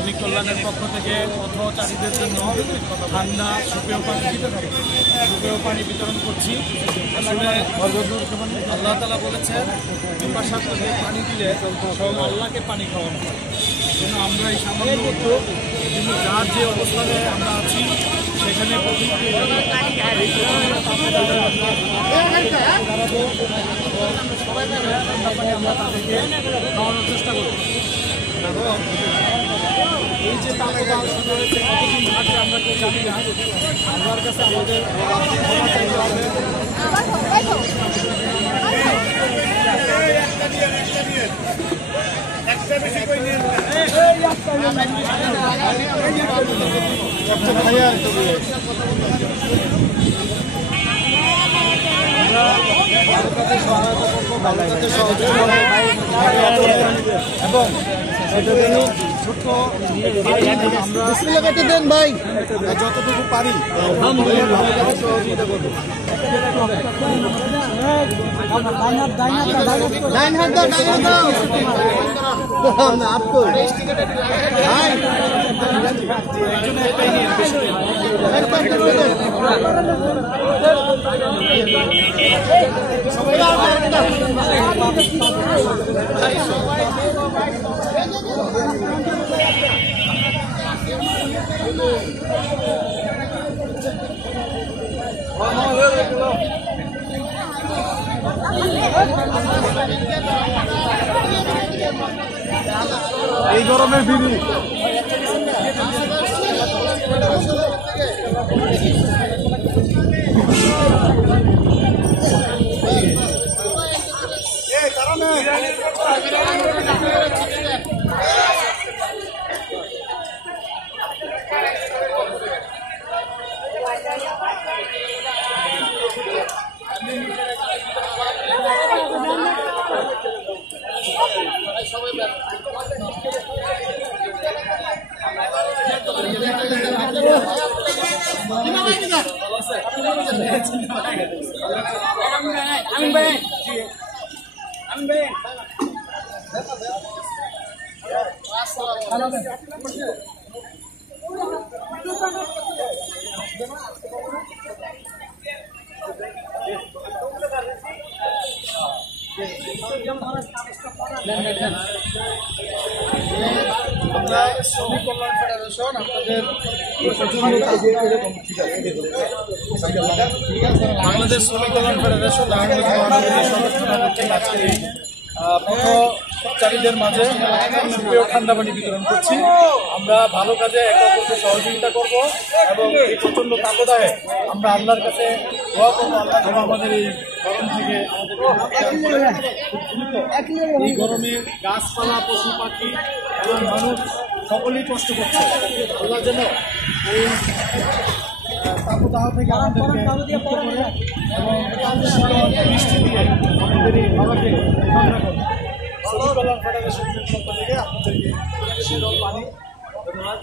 শ্রমিক কল্যাণের পক্ষ থেকে পথচারীদের জন্য ঠান্ডা সুপেয় পানি বিতরণ করছি। আসলে আল্লাহ তাআলা বলেছেন পিপাসার্তকে পানি দিলে সব আল্লাহকে পানি খাওয়ানো হয়। যেন আমরা এই সামান্য উদ্যোগ কিন্তু যার যে অবস্থানে আমরা আছি সেখানে সবাই মিলে ঠান্ডা পানি আমরা তাদেরকে খাওয়ানোর চেষ্টা করব। এবং এই যে তাপমাত্রা শুরু হয়েছে কতদিন থাকবে আমরা কেউ জানি না। আল্লাহর কাছে আমাদের এবং ছোট্ট আমরা দেন ভাই যতটুকু পারি সহযোগিতা করবো। এই গরমের বিবি আমরা শ্রমিক কল্যাণ ফেডারেশন আপনাদের বাংলাদেশ শ্রমিক কল্যাণ ফেডারেশন আজকে পথচারীদের মাঝে সুপেয় ঠান্ডা পানি বিতরণ করছি। আমরা ভালো কাজে একে অপরকে সহযোগিতা করব এবং এই প্রচন্ড তাপদাহে আমরা আল্লাহর কাছে দোয়া করবো আল্লাহ যেন আমাদের এই গরম থেকে এই গরমে গাছপালা পশু পাখি এবং মানুষ সকলেই কষ্ট করছে। আল্লাহ যেন এই তাপদাহ থেকে আমাদেরকে মুক্ত করে এবং বৃষ্টি দিয়ে আমাদের এই ভাবাকে ঠান্ডা করবে। শ্রমিক কল্যাণ ফেডারেশনের পক্ষ থেকে আপনাদেরকে পানি ধন্যবাদ।